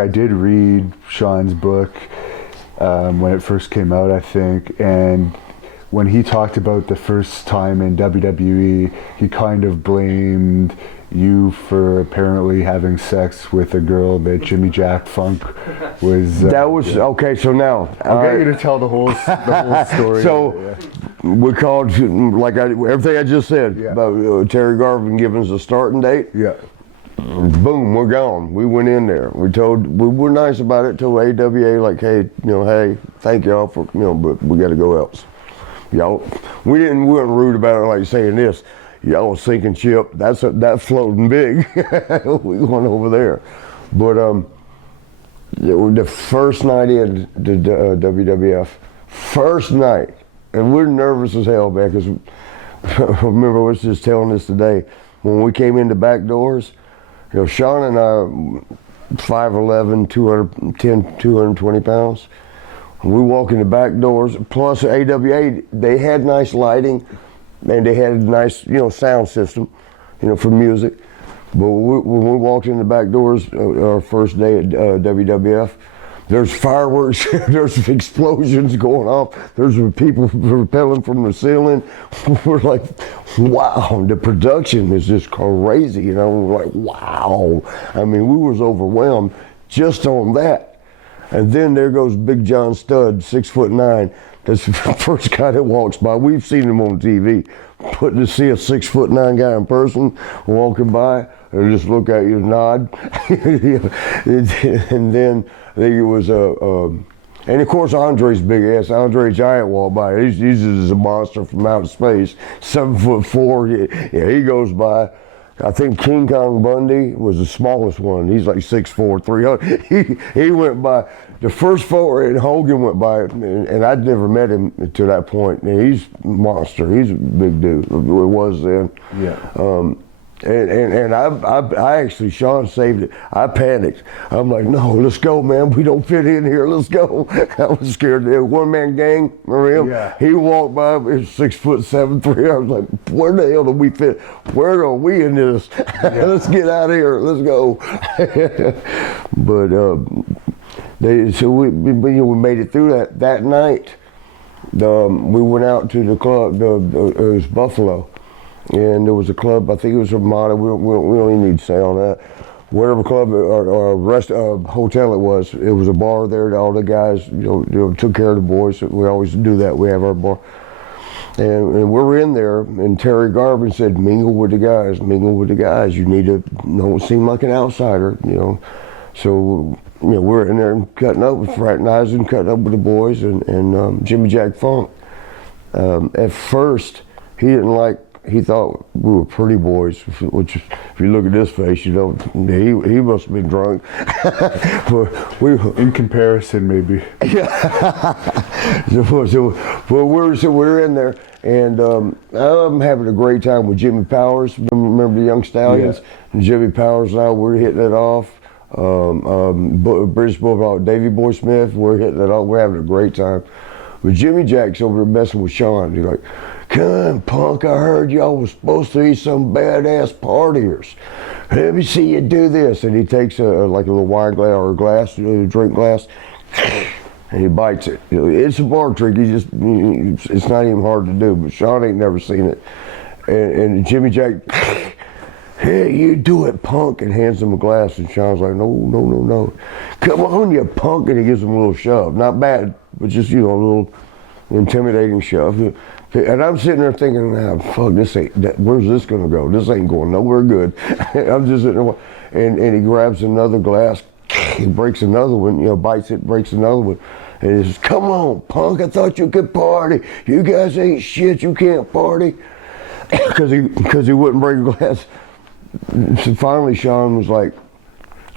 I did read Sean's book when it first came out, I think, and when he talked about the first time in WWE, he kind of blamed you for apparently having sex with a girl that Jimmy Jack Funk was. That was okay. So now I'll get you to tell the whole story. So we called like everything I just said about Terry Garvin giving us a starting date. Yeah. Boom, we're gone. We went in there. We were nice about it. Told AWA like, hey, hey, thank y'all for but we got to go else. Y'all, we weren't rude about it like saying this. Y'all was sinking ship. That's floating big. We went over there, but the first night in the WWF, first night, and we're nervous as hell, man. Because remember, I was just telling this today. When we came in the back doors, Sean and I, 5'11", 210, 220 pounds. We walk in the back doors. Plus, AWA, they had nice lighting. And they had a nice, sound system, for music. But when we walked in the back doors, our first day at WWF, there's fireworks, there's explosions going off, there's people rappelling from the ceiling. We're like, wow, the production is just crazy, We're like, wow. I mean, we was overwhelmed just on that. And then there goes Big John Studd, 6'9". That's the first guy that walks by. We've seen him on TV. But to see a 6'9" guy in person walking by and just look at you and nod. And then I think it was and of course Andre's big ass. Andre Giant walked by. He's just a monster from outer space. 7'4". Yeah, he goes by. I think King Kong Bundy was the smallest one. He's like 6'4", 300. He went by. The first four, and Hogan went by, and I'd never met him to that point. And he's a monster. He's a big dude. It was then. Yeah. And I actually, Sean saved it. I panicked. I'm like, no, let's go, man. We don't fit in here. Let's go. I was scared. The one-man gang, remember him? Yeah. He walked by, he was 6'7", 300. I was like, where the hell do we fit? Where are we in this? Yeah. Let's get out of here. Let's go. But we made it through that night. We went out to the club. It was Buffalo. And there was a club, I think it was Ramada, we don't even need to say all that. Whatever club or hotel it was a bar there. All the guys, took care of the boys. We always do that. We have our bar. And we're in there, and Terry Garvin said, mingle with the guys, mingle with the guys. You need to, don't seem like an outsider, So, we're in there cutting up, fraternizing, cutting up with the boys, and Jimmy Jack Funk. At first, he thought we were pretty boys, which if you look at this face, he must have been drunk. In comparison, maybe. Yeah. So we're in there, and I'm having a great time with Jimmy Powers. Remember the Young Stallions? Yeah. And Jimmy Powers and I, we're hitting it off. British Bulldog, Davey Boy Smith, we're hitting it off. We're having a great time. But Jimmy Jack's over there messing with Sean. He's like, come on, punk, I heard y'all was supposed to be some badass partiers. Let me see you do this. And he takes like a little wine glass or a glass, drink glass, and he bites it. It's a bar trick. It's not even hard to do, but Sean ain't never seen it. And Jimmy Jack, hey, you do it, punk, and hands him a glass. And Sean's like, no. Come on, you punk. And he gives him a little shove. Not bad, but just, a little intimidating shove. And I'm sitting there thinking, fuck, where's this gonna go? This ain't going nowhere good. I'm just sitting there, and he grabs another glass, he breaks another one, bites it, breaks another one. And he says, come on, punk, I thought you could party. You guys ain't shit, you can't party. Because he wouldn't break a glass. So finally Sean was like,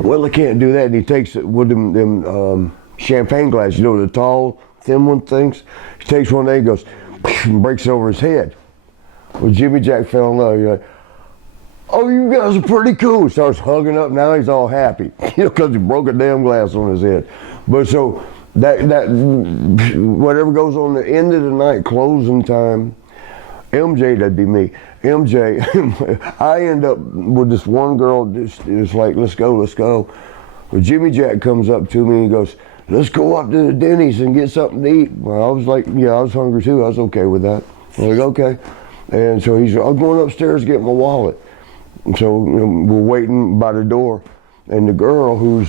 well, I can't do that. And he takes it with them champagne glasses, the tall, thin one things. He takes one there, he goes, and breaks it over his head. Well, Jimmy Jack fell in love. You're like, oh, you guys are pretty cool. Starts hugging up. Now he's all happy, because he broke a damn glass on his head. But so that whatever goes on the end of the night, closing time, MJ, that'd be me. MJ, I end up with this one girl. It's like, let's go. Well, Jimmy Jack comes up to me and he goes, let's go up to the Denny's and get something to eat. Well, I was like, yeah, I was hungry too. I was okay with that. I'm like, okay. And so he's like, I'm going upstairs to get my wallet. And so we're waiting by the door. And the girl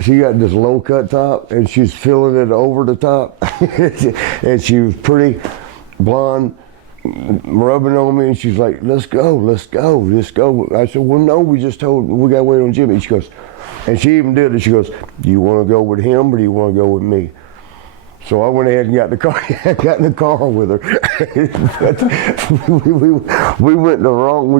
she got this low cut top and she's filling it over the top. And she was pretty blonde, rubbing on me, and she's like, let's go. I said, well, no, we gotta wait on Jimmy. She goes, and she even did it, she goes, do you want to go with him or do you want to go with me? So I went ahead and got in the car with her. we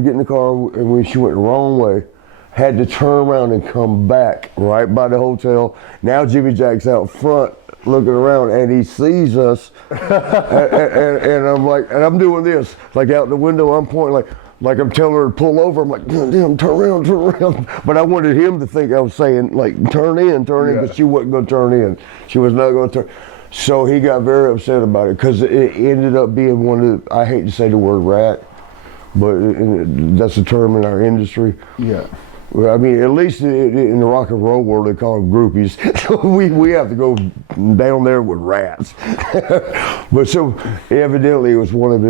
get in the car and she went the wrong way. Had to turn around and come back right by the hotel. Now Jimmy Jack's out front looking around and he sees us and I'm like, and I'm doing this, like out the window, I'm pointing like I'm telling her to pull over. I'm like, damn, turn around. But I wanted him to think I was saying like, turn in, but she wasn't gonna turn in. She was not gonna turn. So he got very upset about it because it ended up being one of I hate to say the word rat, but that's a term in our industry. Yeah. Well, I mean, at least in the rock and roll world, they call them groupies. we have to go down there with rats. But so evidently it was one of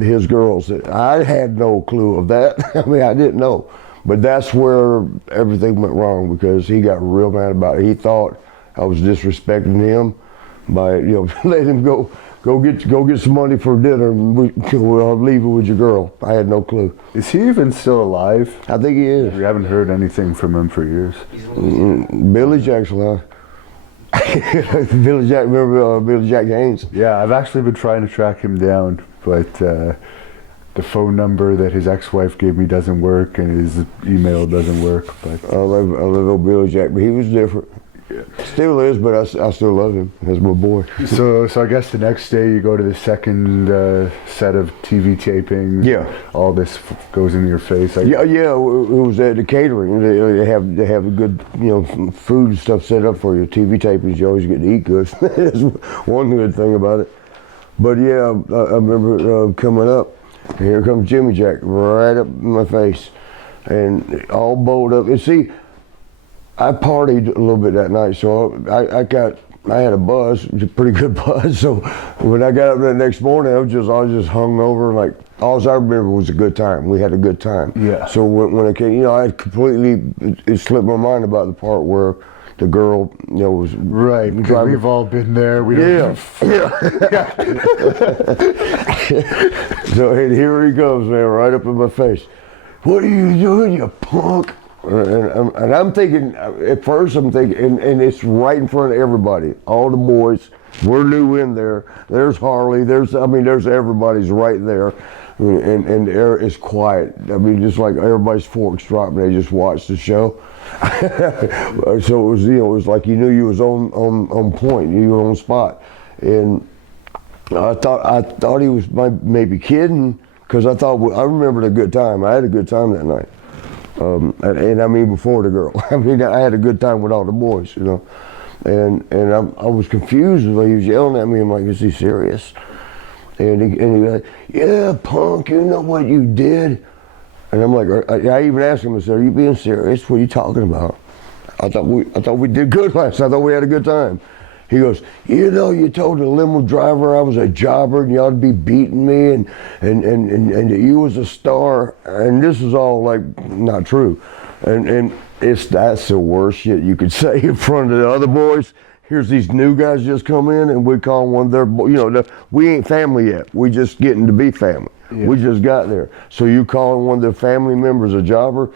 his girls. I had no clue of that. I mean, I didn't know. But that's where everything went wrong because he got real mad about it. He thought I was disrespecting him by letting him go get some money for dinner and I'll leave it with your girl. I had no clue. Is he even still alive? I think he is. We haven't heard anything from him for years. Billy Jack's alive. Billy Jack, remember Billy Jack Haynes? Yeah, I've actually been trying to track him down, but the phone number that his ex-wife gave me doesn't work and his email doesn't work. But I love old Billy Jack, but he was different. Yeah. Still is, but I still love him as my boy. So I guess the next day you go to the second set of TV tapings. Yeah. All this goes in your face. Yeah. It was at the catering. They have a good food and stuff set up for you. TV tapings, you always get to eat good. That's one good thing about it. But yeah, I remember coming up. And here comes Jimmy Jack right up in my face, and all bowled up. And see, I partied a little bit that night, so I had a buzz, a pretty good buzz. So when I got up the next morning, I was just hung over. Like all I remember was a good time. We had a good time. Yeah. So when I came, I had completely it slipped my mind about the part where the girl, was right. Because we've all been there. Yeah. So here he comes, man, right up in my face. What are you doing, you punk? And I'm thinking, at first I'm thinking, and it's right in front of everybody, all the boys. We're new in there. There's Harley. There's everybody's right there, and the air is quiet. I mean, just like everybody's forks dropping. They just watched the show. So it was like you knew you was on point. You were on spot, and I thought he was maybe kidding because I remembered a good time. I had a good time that night. And I mean before the girl. I mean I had a good time with all the boys, and I was confused when he was yelling at me. I'm like, is he serious? And he like, yeah, punk, you know what you did? And I'm like, I even asked him, I said, are you being serious? What are you talking about? I thought we did good last night. I thought we had a good time. He goes, you told the limo driver I was a jobber and you ought to be beating me and that you was a star. And this is all like not true. And that's the worst shit you could say in front of the other boys. Here's these new guys just come in and we call one of their, we ain't family yet. We just getting to be family. Yeah. We just got there. So you calling one of their family members a jobber?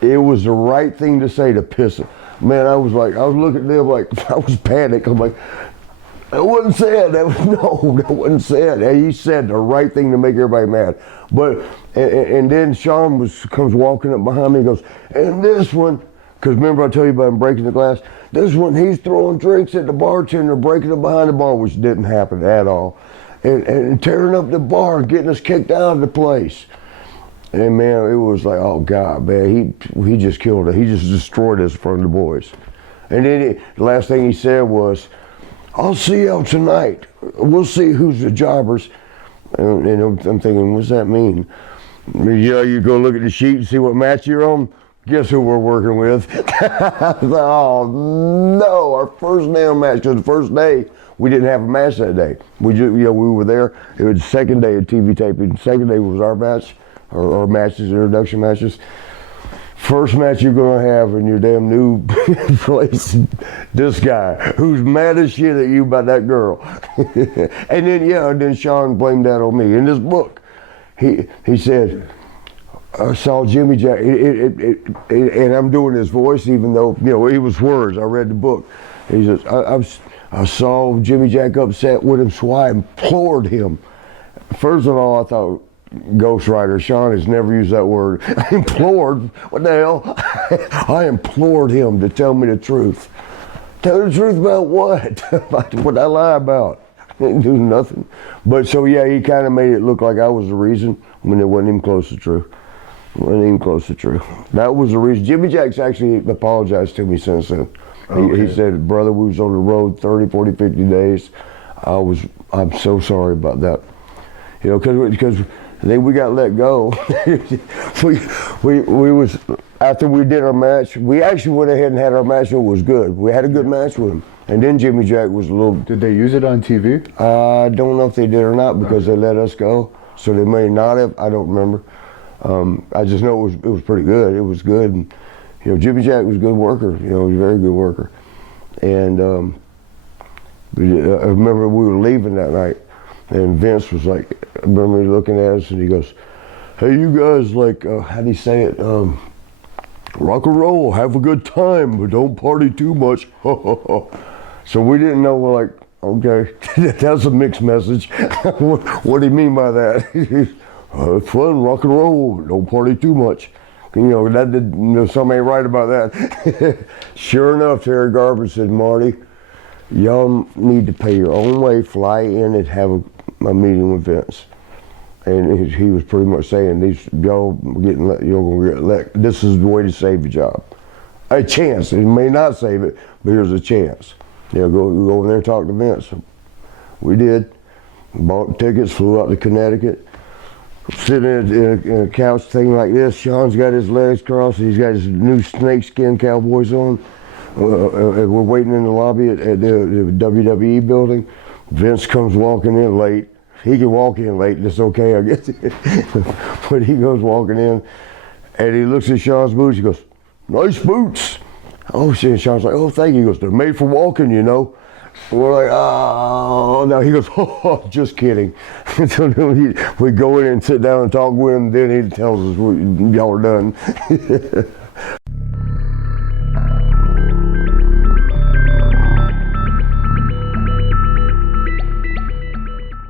It was the right thing to say to piss them. Man, I was looking at them like, I was panicked. I'm like, that wasn't said. That wasn't said. He said the right thing to make everybody mad. But, and then Sean comes walking up behind me and goes, and this one, because remember I told you about him breaking the glass? This one, he's throwing drinks at the bartender, breaking it behind the bar, which didn't happen at all. And tearing up the bar and getting us kicked out of the place. And man, it was like, oh God, man, he just killed it. He just destroyed us in front of the boys. And then the last thing he said was, I'll see y'all tonight. We'll see who's the jobbers. And I'm thinking, what's that mean? You go look at the sheet and see what match you're on. guess who we're working with? I thought, oh no, our first damn match, because the first day, we didn't have a match that day. We just, we were there. It was the second day of TV taping. The second day was our match, our matches, introduction matches. First match you're gonna have in your damn new place, this guy who's mad as shit at you about that girl. And then Sean blamed that on me. In this book, he said, I saw Jimmy Jack, and I'm doing his voice even though, it was words. I read the book. He says, I saw Jimmy Jack upset with him, so I implored him. First of all, I thought, ghostwriter, Sean has never used that word. I implored, what the hell? I implored him to tell me the truth. Tell the truth about what? What I lie about? I didn't do nothing. But so yeah, he kind of made it look like I was the reason when it wasn't even close to true. Wasn't even close to true. That was the reason. Jimmy Jack's actually apologized to me since then. Okay. He said, brother, we was on the road 30, 40, 50 days. I'm so sorry about that. Because then we got let go. we was, after we did our match, we actually went ahead and had our match. It was good. We had a good match with him. And then Jimmy Jack was a little. Did they use it on TV? I don't know if they did or not because they let us go. So they may not have. I don't remember. I just know it was pretty good. It was good. And, Jimmy Jack was a good worker. He was a very good worker. And I remember we were leaving that night. And Vince was like, I remember looking at us and he goes, hey, you guys, like, how do you say it? Rock and roll, have a good time, but don't party too much. So we didn't know, we're like, okay, that's a mixed message. What do you mean by that? It's fun, rock and roll, don't party too much. Something ain't right about that. Sure enough, Terry Garber said, Marty, y'all need to pay your own way, fly in and have a meeting with Vince. And he was pretty much saying, y'all gonna get let. This is the way to save your job. A chance. It may not save it, but here's a chance. Go over there and talk to Vince. We did. Bought tickets, flew out to Connecticut. Sitting in a couch thing like this. Sean's got his legs crossed. He's got his new snakeskin Cowboys on. We're waiting in the lobby at the WWE building. Vince comes walking in late. He can walk in late, it's okay, I guess. But he goes walking in, and he looks at Sean's boots. He goes, nice boots. Oh, shit. Sean's like, oh, thank you. He goes, they're made for walking, We're like, oh, no. He goes, oh, just kidding. So then we go in and sit down and talk with him. Then he tells us, y'all are done.